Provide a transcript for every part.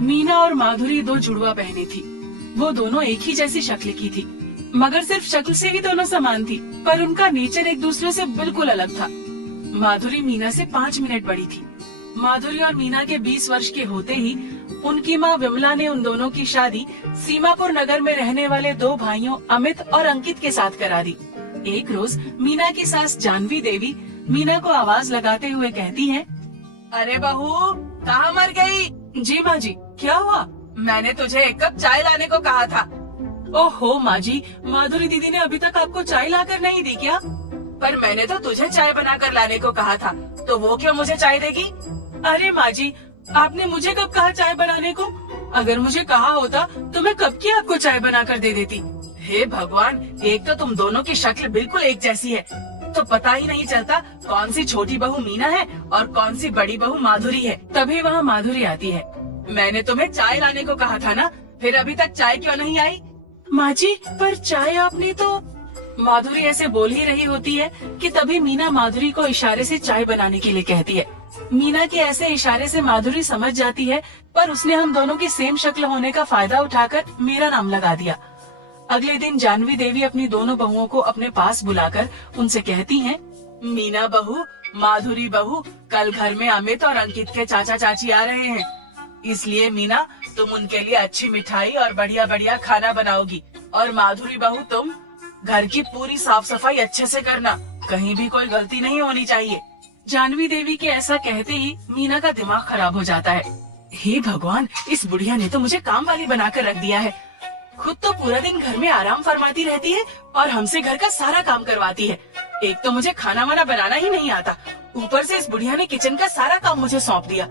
मीना और माधुरी दो जुड़वा बहनें थी। वो दोनों एक ही जैसी शक्ल की थी, मगर सिर्फ शक्ल से ही दोनों समान थी, पर उनका नेचर एक दूसरे से बिल्कुल अलग था। माधुरी मीना से 5 मिनट बड़ी थी। माधुरी और मीना के 20 वर्ष के होते ही उनकी माँ विमला ने उन दोनों की शादी सीमापुर नगर में रहने वाले 2 भाइयों अमित और अंकित के साथ करा दी। एक रोज मीना की सास जानवी देवी मीना को आवाज लगाते हुए कहती है, अरे बहू, कहाँ मर गई? जी माँ जी, क्या हुआ? मैंने तुझे 1 कप चाय लाने को कहा था। ओहो माँ जी, माधुरी दीदी ने अभी तक आपको चाय लाकर नहीं दी क्या? पर मैंने तो तुझे चाय बनाकर लाने को कहा था, तो वो क्यों मुझे चाय देगी? अरे माँ जी, आपने मुझे कब कहा चाय बनाने को? अगर मुझे कहा होता तो मैं कब की आपको चाय बनाकर दे देती। हे भगवान, एक तो तुम दोनों की शक्ल बिल्कुल एक जैसी है, तो पता ही नहीं चलता कौन सी छोटी बहू मीना है और कौन सी बड़ी बहू माधुरी है। तभी वहाँ माधुरी आती है। मैंने तुम्हें चाय लाने को कहा था ना, फिर अभी तक चाय क्यों नहीं आई? माँ जी, पर चाय आपने तो... माधुरी ऐसे बोल ही रही होती है कि तभी मीना माधुरी को इशारे से चाय बनाने के लिए कहती है। मीना के ऐसे इशारे से माधुरी समझ जाती है, पर उसने हम दोनों की सेम शक्ल होने का फायदा उठाकर मेरा नाम लगा दिया। अगले दिन जानवी देवी अपनी दोनों बहुओं को अपने पास बुलाकर उनसे कहती हैं, मीना बहू, माधुरी बहू, कल घर में अमित और अंकित के चाचा चाची आ रहे हैं, इसलिए मीना तुम उनके लिए अच्छी मिठाई और बढ़िया बढ़िया खाना बनाओगी, और माधुरी बहू तुम घर की पूरी साफ सफाई अच्छे से करना, कहीं भी कोई गलती नहीं होनी चाहिए। जानवी देवी के ऐसा कहते ही मीना का दिमाग खराब हो जाता है। हे भगवान, इस बुढ़िया ने तो मुझे काम वाली बनाकर रख दिया है। खुद तो पूरा दिन घर में आराम फरमाती रहती है और हमसे घर का सारा काम करवाती है। एक तो मुझे खाना वाना बनाना ही नहीं आता, ऊपर से इस बुढ़िया ने किचन का सारा काम मुझे सौंप दिया।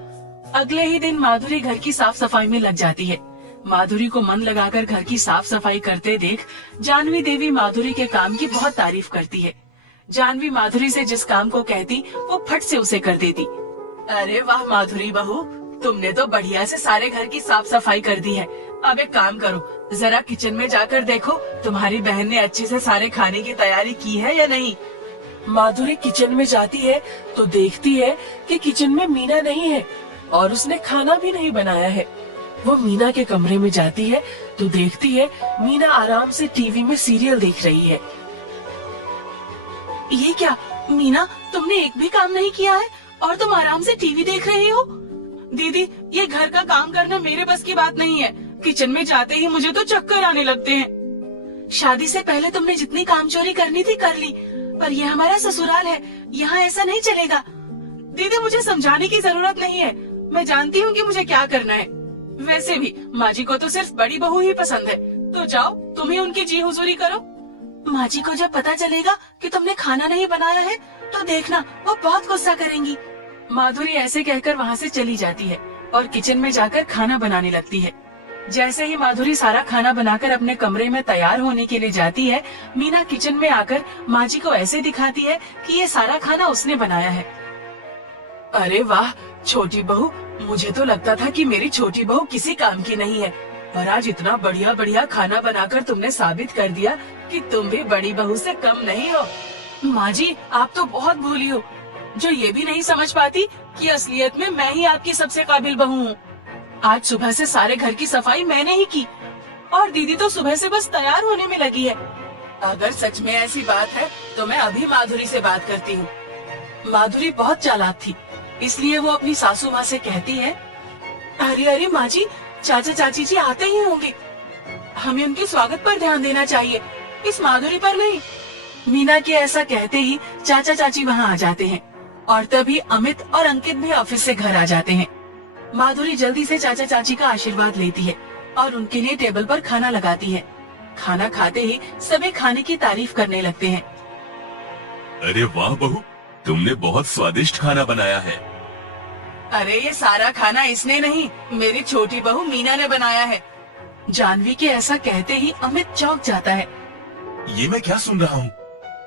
अगले ही दिन माधुरी घर की साफ सफाई में लग जाती है। माधुरी को मन लगाकर घर की साफ सफाई करते देख जानवी देवी माधुरी के काम की बहुत तारीफ करती है। जानवी माधुरी से जिस काम को कहती वो फट से उसे कर देती। अरे वाह माधुरी बहू, तुमने तो बढ़िया से सारे घर की साफ सफाई कर दी है। अब एक काम करो, जरा किचन में जाकर देखो तुम्हारी बहन ने अच्छे से सारे खाने की तैयारी की है या नहीं। माधुरी किचन में जाती है तो देखती है कि किचन में मीना नहीं है और उसने खाना भी नहीं बनाया है। वो मीना के कमरे में जाती है तो देखती है मीना आराम से टीवी में सीरियल देख रही है। ये क्या मीना, तुमने एक भी काम नहीं किया है और तुम आराम से टीवी देख रही हो? दीदी, ये घर का काम करना मेरे बस की बात नहीं है। किचन में जाते ही मुझे तो चक्कर आने लगते हैं। शादी से पहले तुमने जितनी कामचोरी करनी थी कर ली, पर ये हमारा ससुराल है, यहाँ ऐसा नहीं चलेगा। दीदी, मुझे समझाने की जरूरत नहीं है, मैं जानती हूँ कि मुझे क्या करना है। वैसे भी माँ जी को तो सिर्फ बड़ी बहू ही पसंद है, तो जाओ तुम ही उनकी जी हुजूरी करो। माँ जी को जब पता चलेगा कि तुमने खाना नहीं बनाया है तो देखना, वो बहुत गुस्सा करेंगी। माधुरी ऐसे कहकर वहाँ से चली जाती है और किचन में जाकर खाना बनाने लगती है। जैसे ही माधुरी सारा खाना बनाकर अपने कमरे में तैयार होने के लिए जाती है, मीना किचन में आकर माँ जी को ऐसे दिखाती है कि ये सारा खाना उसने बनाया है। अरे वाह छोटी बहू, मुझे तो लगता था कि मेरी छोटी बहू किसी काम की नहीं है, पर आज इतना बढ़िया बढ़िया खाना बनाकर तुमने साबित कर दिया कि तुम भी बड़ी बहू से कम नहीं हो। माँ जी, आप तो बहुत भोली हो, जो ये भी नहीं समझ पाती कि असलियत में मैं ही आपकी सबसे काबिल बहू हूँ। आज सुबह से सारे घर की सफाई मैंने ही की और दीदी तो सुबह से बस तैयार होने में लगी है। अगर सच में ऐसी बात है तो मैं अभी माधुरी से बात करती हूँ। माधुरी बहुत चालाक थी, इसलिए वो अपनी सासू माँ से कहती है, अरे अरे माँ जी, चाचा चाची जी आते ही होंगे, हमें उनके स्वागत पर ध्यान देना चाहिए, इस माधुरी पर नहीं। मीना के ऐसा कहते ही चाचा चाची वहाँ आ जाते हैं और तभी अमित और अंकित भी ऑफिस से घर आ जाते हैं। माधुरी जल्दी से चाचा चाची का आशीर्वाद लेती है और उनके लिए टेबल पर खाना लगाती है। खाना खाते ही सभी खाने की तारीफ करने लगते हैं। अरे वाह बहू, तुमने बहुत स्वादिष्ट खाना बनाया है। अरे ये सारा खाना इसने नहीं, मेरी छोटी बहू मीना ने बनाया है। जानवी के ऐसा कहते ही अमित चौंक जाता है। ये मैं क्या सुन रहा हूँ?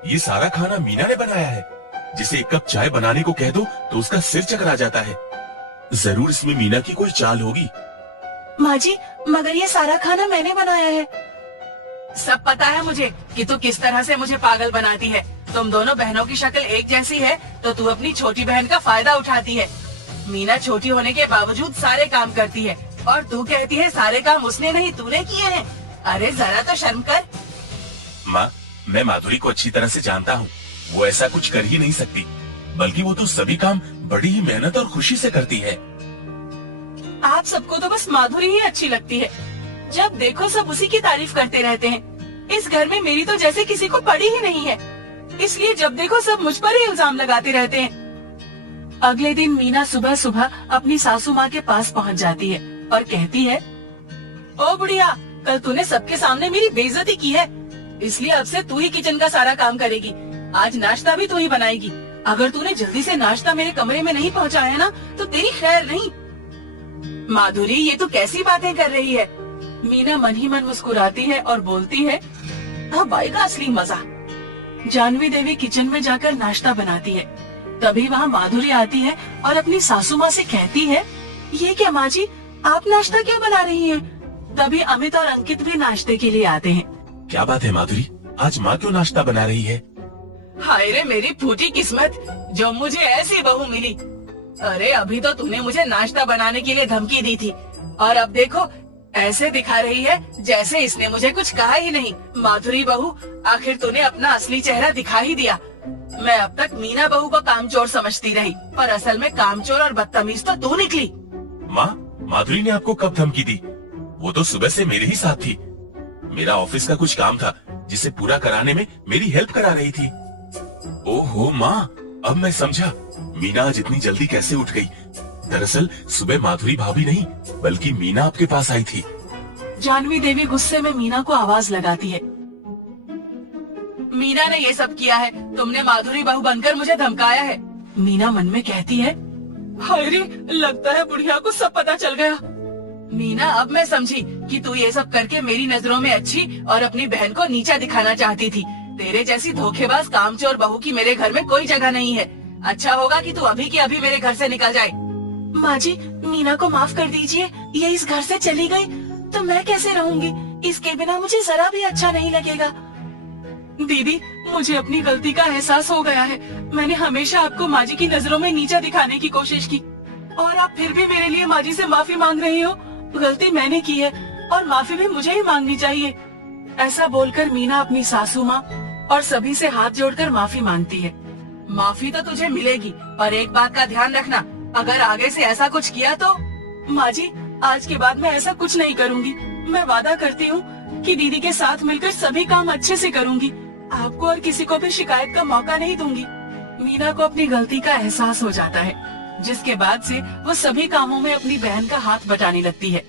ये सारा खाना मीना ने बनाया है? जिसे 1 कप चाय बनाने को कह दो तो उसका सिर चकरा जाता है। जरूर इसमें मीना की कोई चाल होगी। माँ जी, मगर ये सारा खाना मैंने बनाया है। सब पता है मुझे कि तू किस तरह से मुझे पागल बनाती है। तुम दोनों बहनों की शक्ल एक जैसी है तो तू अपनी छोटी बहन का फायदा उठाती है। मीना छोटी होने के बावजूद सारे काम करती है, और तू कहती है सारे काम उसने नहीं तूने किए हैं। अरे जरा तो शर्म कर। माँ, मैं माधुरी को अच्छी तरह से जानता हूँ। वो ऐसा कुछ कर ही नहीं सकती, बल्कि वो तो सभी काम बड़ी ही मेहनत और खुशी से करती है। आप सबको तो बस माधुरी ही अच्छी लगती है। जब देखो सब उसी की तारीफ करते रहते हैं। इस घर में मेरी तो जैसे किसी को पड़ी ही नहीं है, इसलिए जब देखो सब मुझ पर ही इल्जाम लगाते रहते हैं। अगले दिन मीना सुबह सुबह अपनी सासू माँ के पास पहुँच जाती है और कहती है, ओ बुढ़िया, कल तूने सबके सामने मेरी बेइज्जती की है, इसलिए अब से तू ही किचन का सारा काम करेगी। आज नाश्ता भी तू ही बनाएगी। अगर तूने जल्दी से नाश्ता मेरे कमरे में नहीं पहुँचाया ना तो तेरी खैर नहीं। माधुरी, ये तू कैसी बातें कर रही है? मीना मन ही मन मुस्कुराती है और बोलती है, अब आएगा असली मजा। जानवी देवी किचन में जाकर नाश्ता बनाती है। तभी वहाँ माधुरी आती है और अपनी सासू माँ से कहती है, ये क्या माँ जी, आप नाश्ता क्यों बना रही हैं? तभी अमित और अंकित भी नाश्ते के लिए आते हैं। क्या बात है माधुरी, आज माँ क्यों नाश्ता बना रही है? हाय रे मेरी फूटी किस्मत, जो मुझे ऐसी बहू मिली। अरे अभी तो तूने मुझे नाश्ता बनाने के लिए धमकी दी थी और अब देखो ऐसे दिखा रही है जैसे इसने मुझे कुछ कहा ही नहीं। माधुरी बहू, आखिर तूने अपना असली चेहरा दिखा ही दिया। मैं अब तक मीना बहू को कामचोर समझती रही, पर असल में कामचोर और बदतमीज तो तू निकली। माँ, माधुरी ने आपको कब धमकी दी? वो तो सुबह से मेरे ही साथ थी। मेरा ऑफिस का कुछ काम था जिसे पूरा कराने में मेरी हेल्प करा रही थी। ओहो माँ, अब मैं समझा मीना आज इतनी जल्दी कैसे उठ गई। दरअसल सुबह माधुरी भाभी नहीं बल्कि मीना आपके पास आई थी। जानवी देवी गुस्से में मीना को आवाज लगाती है, मीना ने ये सब किया है, तुमने माधुरी बहू बनकर मुझे धमकाया है। मीना मन में कहती है, हाय रे, लगता है बुढ़िया को सब पता चल गया। मीना, अब मैं समझी कि तू ये सब करके मेरी नजरों में अच्छी और अपनी बहन को नीचा दिखाना चाहती थी। तेरे जैसी धोखेबाज कामचोर बहू की मेरे घर में कोई जगह नहीं है। अच्छा होगा कि तू अभी की अभी मेरे घर से निकल जाए। माँ जी, मीना को माफ कर दीजिए, ये इस घर से चली गई तो मैं कैसे रहूंगी? इसके बिना मुझे जरा भी अच्छा नहीं लगेगा। दीदी, मुझे अपनी गलती का एहसास हो गया है। मैंने हमेशा आपको माँ जी की नजरों में नीचा दिखाने की कोशिश की और आप फिर भी मेरे लिए माँ जी से माफी मांग रही हो। गलती मैंने की है और माफी भी मुझे ही मांगनी चाहिए। ऐसा बोलकर मीना अपनी सासू माँ और सभी से हाथ जोड़कर माफी मांगती है। माफी तो तुझे मिलेगी, पर एक बात का ध्यान रखना, अगर आगे से ऐसा कुछ किया तो। माँ जी, आज के बाद मैं ऐसा कुछ नहीं करूँगी। मैं वादा करती हूँ कि दीदी के साथ मिलकर सभी काम अच्छे से करूँगी। आपको और किसी को भी शिकायत का मौका नहीं दूंगी। मीना को अपनी गलती का एहसास हो जाता है, जिसके बाद से वो सभी कामों में अपनी बहन का हाथ बटाने लगती है।